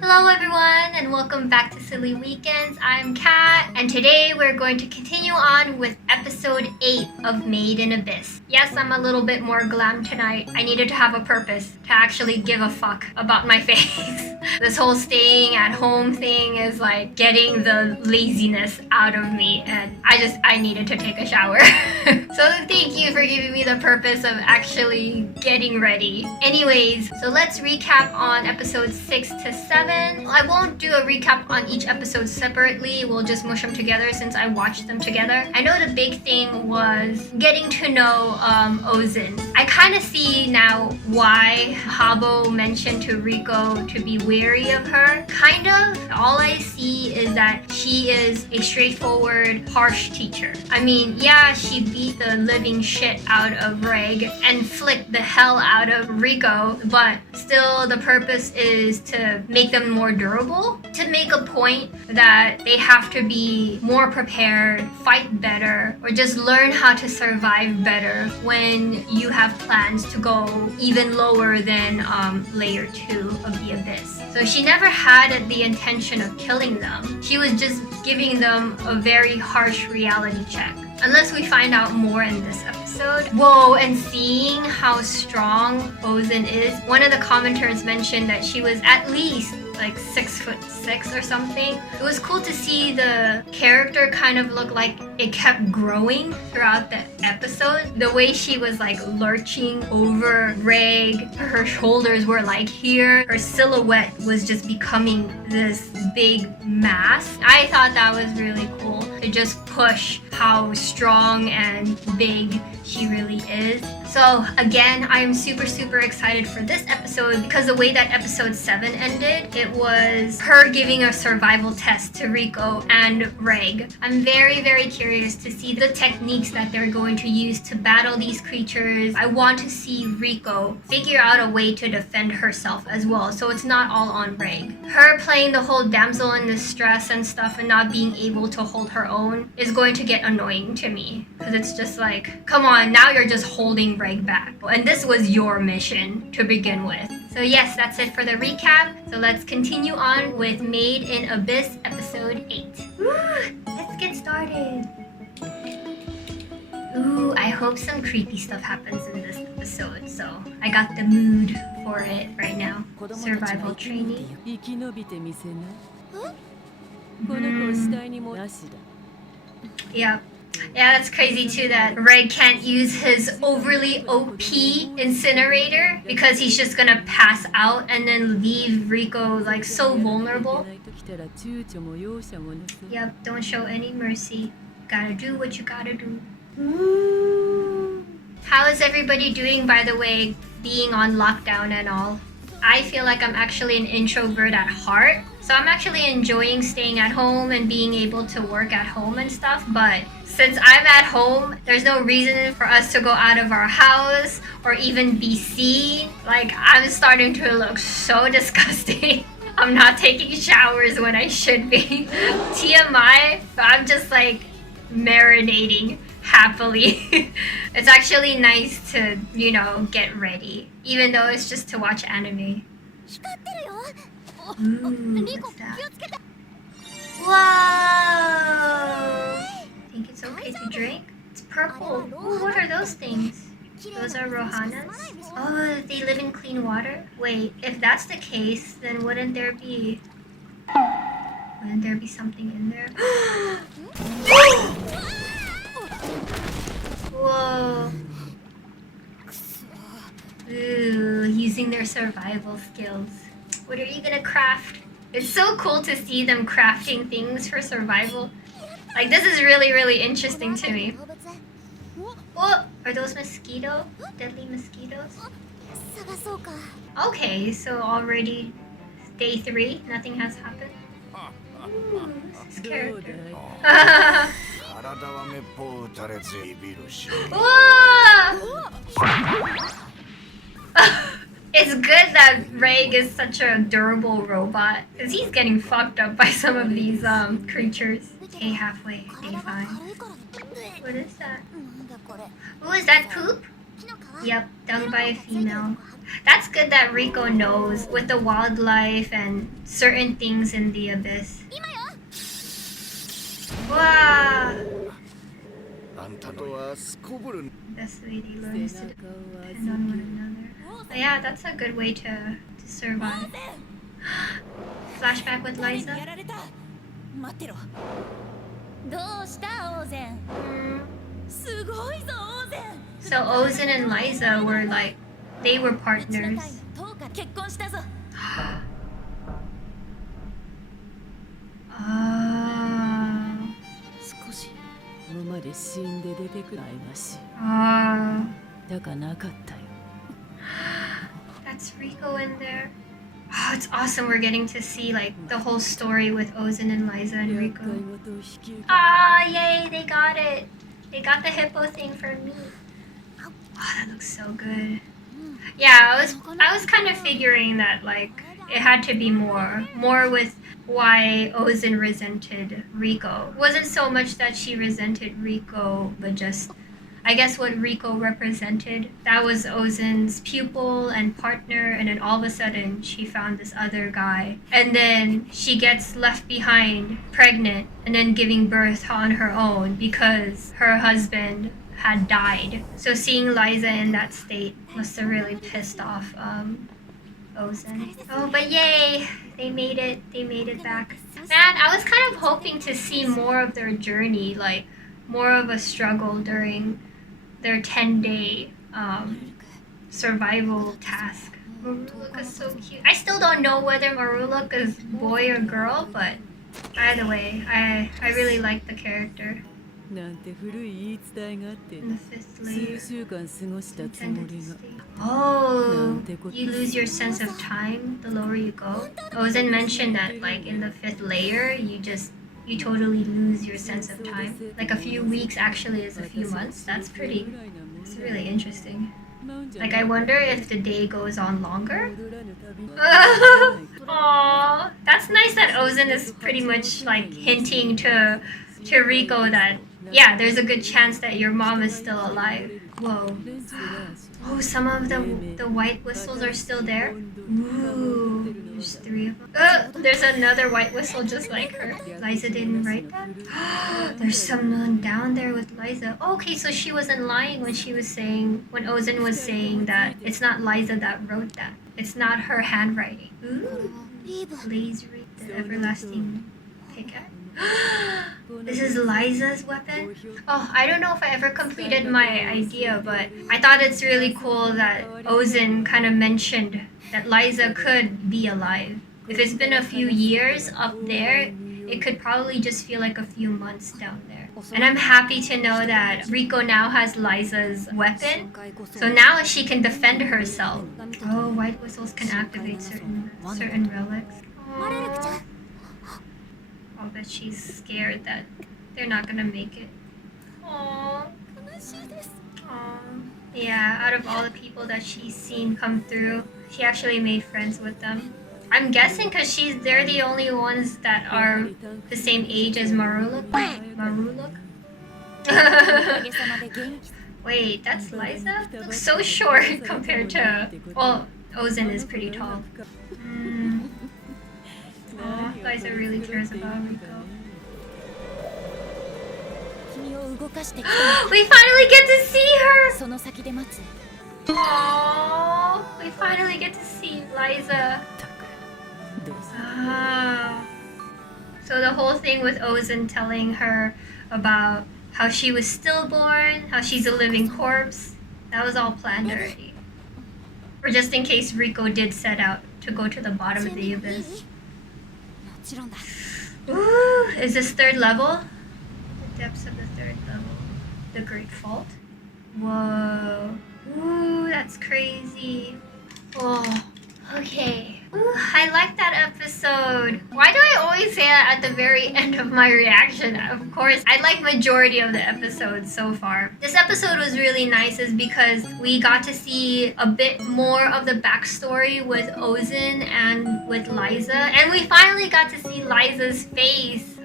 Hello everyone and welcome back to Silly Weekends. I'm Kat and today we're going to continue on with episode 8 of Made in Abyss. Yes, I'm a little bit more glam tonight. I needed to have a purpose to actually give a fuck about my face. This whole staying at home thing is like getting the laziness out of me and I needed to take a shower. So thank you for giving me the purpose of actually getting ready. Anyways, so let's recap on episodes 6 to 7. I won't do a recap on each episode separately. We'll just mush them together since I watched them together. I know the big thing was getting to know Ozen. I kind of see now why Habo mentioned to Riko to be wary of her. Kind of. All I see is that she is a straightforward, harsh teacher. I mean, yeah, she beat the living shit out of Reg and flicked the hell out of Riko, but still the purpose is to make them more durable, to make a point that they have to be more prepared, fight better, or just learn how to survive better when you have plans to go even lower than layer 2 of the Abyss. So she never had the intention of killing them. She was just giving them a very harsh reality check. Unless we find out more in this episode. Whoa, and seeing how strong Ozen is. One of the commenters mentioned that she was at least like 6'6" or something. It was cool to see the character kind of look like it kept growing throughout the episode. The way she was like lurching over Reg, her shoulders were like here. Her silhouette was just becoming this big mass. I thought that was really cool to just push how strong and big she really is. So again, I'm super excited for this episode because the way that episode 7 ended, it was her giving a survival test to Riko and Reg. I'm very curious to see the techniques that they're going to use to battle these creatures. I want to see Riko figure out a way to defend herself as well, so it's not all on Reg. Her playing the whole damsel in distress and stuff and not being able to hold her own is going to get annoying to me because it's just like, come on, now you're just holding Reg back. And this was your mission to begin with. So yes, that's it for the recap. So let's continue on with Made in Abyss episode 8. Woo, let's get started. Ooh, I hope some creepy stuff happens in this episode. So I got the mood for it right now. Survival training. Yeah. Yeah, that's crazy too that Reg can't use his overly OP incinerator because he's just gonna pass out and then leave Riko like so vulnerable. Yep, don't show any mercy. Gotta do what you gotta do. Ooh. How is everybody doing, by the way, being on lockdown and all? I feel like I'm actually an introvert at heart. So I'm actually enjoying staying at home and being able to work at home and stuff, but since I'm at home, there's no reason for us to go out of our house or even be seen. Like, I'm starting to look so disgusting. I'm not taking showers when I should be. TMI, I'm just like marinating happily. It's actually nice to, get ready, even though it's just to watch anime. Ooh, what's that? Whoa! Think it's okay to drink? It's purple. Ooh, what are those things? Those are Rohanas? Oh, they live in clean water? Wait, if that's the case, then wouldn't there be something in there? Whoa. Ooh, using their survival skills. What are you gonna craft? It's so cool to see them crafting things for survival. Like, this is really interesting to me. Oh, are those mosquito? Deadly mosquitoes? Okay, so already day 3, nothing has happened. Ooh, this character. It's good that Reg is such a durable robot, because he's getting fucked up by some of these creatures. Okay, halfway, day 5. What is that? Ooh, is that poop? Yep, done by a female. That's good that Riko knows with the wildlife and certain things in the abyss. Wow! Best way they learn is to depend on one another. But yeah, that's a good way to survive. Flashback with Lyza. So Ozen and Lyza were like, they were partners. That's Riko in there. Oh, it's awesome. We're getting to see like the whole story with Ozen and Lyza and Riko. Ah, yay! They got it. They got the hippo thing for me. Oh, that looks so good. Yeah, I was kind of figuring that like it had to be more with why Ozen resented Riko. It wasn't so much that she resented Riko, but just I guess what Riko represented. That was Ozen's pupil and partner, and then all of a sudden she found this other guy. And then she gets left behind, pregnant, and then giving birth on her own because her husband had died. So seeing Lyza in that state must have really pissed off Ozen. Oh, but yay! They made it. They made it back. Man, I was kind of hoping to see more of their journey, like more of a struggle during their 10-day survival task. Maruluk is so cute. I still don't know whether Maruluk is boy or girl, but either way, I really like the character. In the 5th layer. Oh, you lose your sense of time the lower you go. Ozen mentioned that like in the 5th layer, you totally lose your sense of time. Like a few weeks actually is a few months. That's really interesting. Like I wonder if the day goes on longer. Aww, that's nice that Ozen is pretty much like hinting to Riko that yeah, there's a good chance that your mom is still alive. Whoa. Oh, some of the white whistles are still there. Ooh, there's 3 of them. There's another white whistle just like her. Lyza didn't write that? There's someone down there with Lyza. Okay, so she wasn't lying when she was saying, when Ozen was saying that it's not Lyza that wrote that. It's not her handwriting. Ooh. Please read the everlasting pickaxe. This is Lyza's weapon? Oh, I don't know if I ever completed my idea, but I thought it's really cool that Ozen kind of mentioned that Lyza could be alive. If it's been a few years up there, it could probably just feel like a few months down there. And I'm happy to know that Riko now has Lyza's weapon, so now she can defend herself. Oh, white whistles can activate certain relics. Aww. I'll bet she's scared that they're not gonna make it. Aww. Aww. Yeah, out of all the people that she's seen come through, she actually made friends with them. I'm guessing because they're the only ones that are the same age as Maruluk. Maruluk? Wait, that's Lyza? Looks so short compared to... Well, Ozen is pretty tall. Aw, Lyza really cares about Riko. We finally get to see her! Aww, we finally get to see Lyza. Ah. So the whole thing with Ozen telling her about how she was stillborn, how she's a living corpse, that was all planned already. Or just in case Riko did set out to go to the bottom of the abyss. Ooh, is this 3rd level? The depths of the 3rd level. The Great Fault? Whoa. Ooh, that's crazy. Oh, okay. Ooh, I like that episode. Why do I always say that at the very end of my reaction? Of course, I like majority of the episodes so far. This episode was really nice is because we got to see a bit more of the backstory with Ozen and with Lyza. And we finally got to see Lyza's face.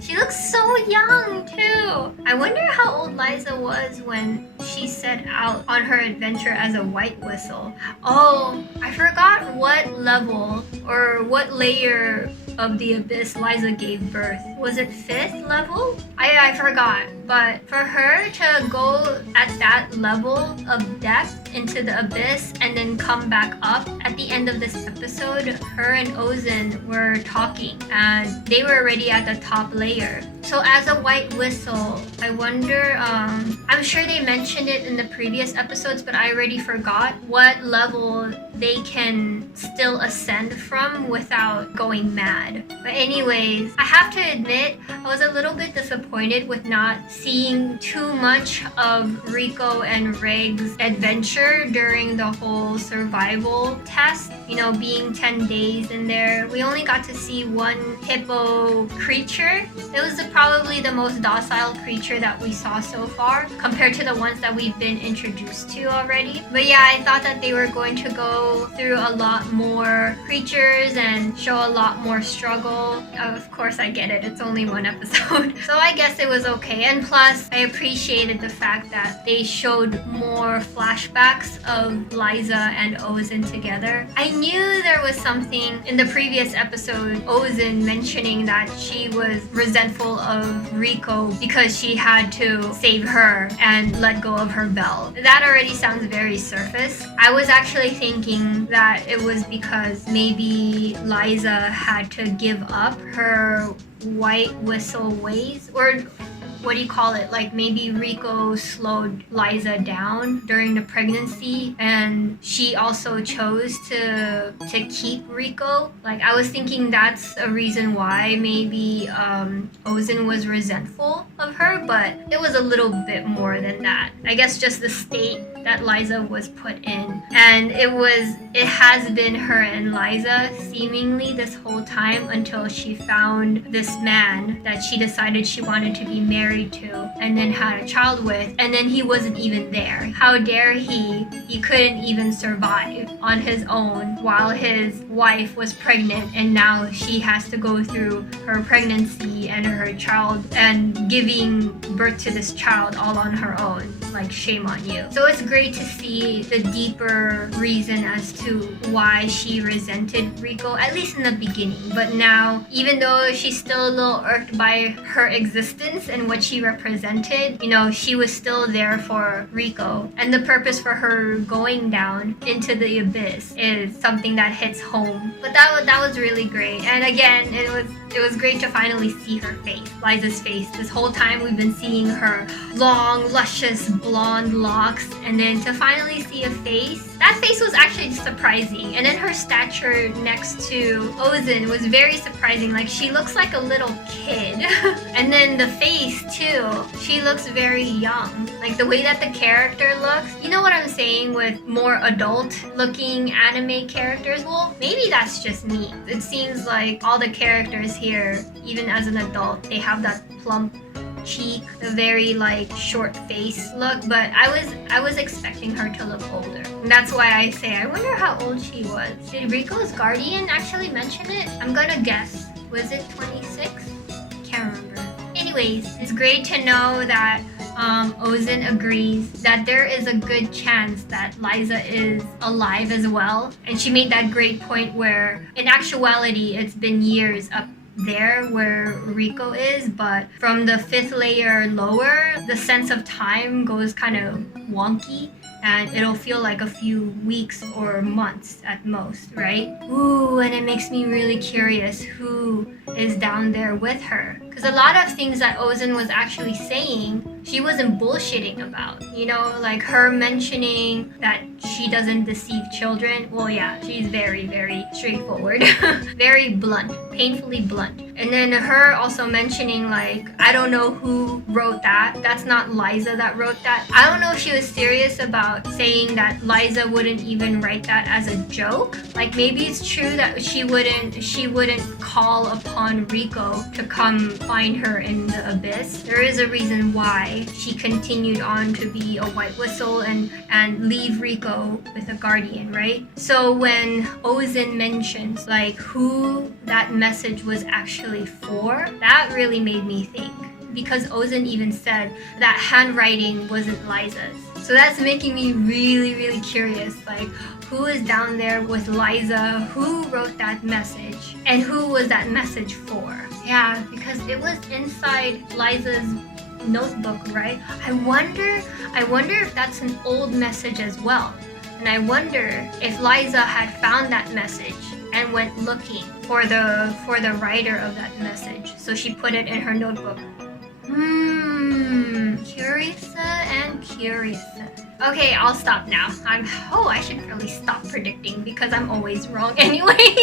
She looks so young too. I wonder how old Lyza was when she set out on her adventure as a white whistle. Oh, I forgot what level or what layer of the abyss Lyza gave birth. Was it 5th level? I forgot. But for her to go at that level of depth into the abyss and then come back up at the end of this episode, her and Ozen were talking and they were already at the top layer. So as a white whistle, I wonder, I'm sure they mentioned it in the previous episodes, but I already forgot what level they can still ascend from without going mad. But anyways, I have to admit, I was a little bit disappointed with not seeing too much of Riko and Reg's adventure during the whole survival test. You know, being 10 days in there. We only got to see one hippo creature. It was probably the most docile creature that we saw so far compared to the ones that we've been introduced to already. But yeah, I thought that they were going to go through a lot more creatures and show a lot more struggle. Of course, I get it. It's only one episode. So I guess it was okay. And plus, I appreciated the fact that they showed more flashbacks of Lyza and Ozen together. I knew there was something in the previous episode, Ozen mentioning that she was resentful of Riko because she had to save her and let go of her bell. That already sounds very surface. I was actually thinking that it was because maybe Lyza had to give up her white whistle ways, or what do you call it? Like maybe Riko slowed Lyza down during the pregnancy and she also chose to keep Riko. Like I was thinking that's a reason why maybe Ozen was resentful of her, but it was a little bit more than that. I guess just the state that Lyza was put in. And it has been her and Lyza seemingly this whole time until she found this man that she decided she wanted to be married to and then had a child with, and then he wasn't even there. How dare he couldn't even survive on his own while his wife was pregnant, and now she has to go through her pregnancy and her child and giving birth to this child all on her own. Like, shame on you. So it's great to see the deeper reason as to why she resented Riko, at least in the beginning. But now, even though she's still a little irked by her existence and what she represented, you know, she was still there for Riko. And the purpose for her going down into the abyss is something that hits home. But that was really great. And again, it was great to finally see her face, Lyza's face. This whole time we've been seeing her long, luscious blonde locks, and then to finally see a face, that face was actually surprising. And then her stature next to Ozen was very surprising. Like, she looks like a little kid. And then the face too, she looks very young. Like the way that the character looks, you know what I'm saying with more adult looking anime characters? Well, maybe that's just me. It seems like all the characters here, even as an adult, they have that plump cheek, the very like short face look, but I was expecting her to look older. And that's why I say I wonder how old she was. Did Riko's guardian actually mention it? I'm gonna guess. Was it 26? Can't remember. Anyways, it's great to know that Ozen agrees that there is a good chance that Lyza is alive as well. And she made that great point where in actuality it's been years up there where Riko is, but from the 5th layer lower, the sense of time goes kind of wonky and it'll feel like a few weeks or months at most, right? Ooh, and it makes me really curious who is down there with her. Because a lot of things that Ozen was actually saying, she wasn't bullshitting about. You know, like her mentioning that she doesn't deceive children. Well, yeah, she's very, very straightforward. Very blunt, painfully blunt. And then her also mentioning like, I don't know who wrote that. That's not Lyza that wrote that. I don't know if she was serious about saying that Lyza wouldn't even write that as a joke. Like maybe it's true that she wouldn't call upon Riko to come find her in the abyss. There is a reason why she continued on to be a white whistle and leave Riko with a guardian, right? So when Ozen mentions like who that message was actually actually 4? That really made me think. Because Ozen even said that handwriting wasn't Lyza's. So that's making me really curious. Like, who is down there with Lyza? Who wrote that message? And who was that message for? Yeah, because it was inside Lyza's notebook, right? I wonder if that's an old message as well. And I wonder if Lyza had found that message and went looking for the writer of that message. So she put it in her notebook. Curiouser and curiouser. Okay, I'll stop now. I should probably stop predicting because I'm always wrong anyway.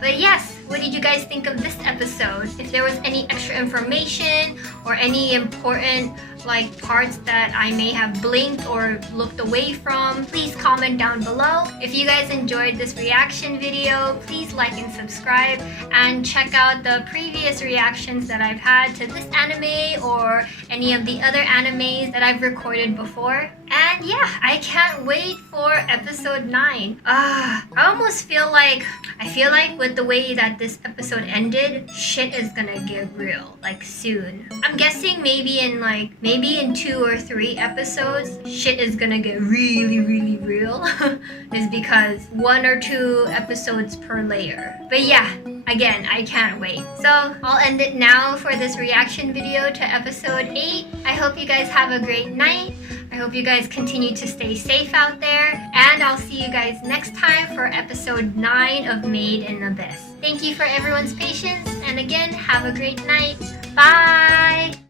But yes, what did you guys think of this episode? If there was any extra information or any important parts that I may have blinked or looked away from, please comment down below. If you guys enjoyed this reaction video, please like and subscribe and check out the previous reactions that I've had to this anime or any of the other animes that I've recorded before. And yeah, I can't wait for episode 9. I almost feel like with the way that this episode ended, shit is gonna get real, soon. I'm guessing maybe in 2 or 3 episodes, shit is gonna get really real. Is because 1 or 2 episodes per layer. But yeah, again, I can't wait. So I'll end it now for this reaction video to episode 8. I hope you guys have a great night. I hope you guys continue to stay safe out there. And I'll see you guys next time for episode 9 of Made in Abyss. Thank you for everyone's patience. And again, have a great night. Bye!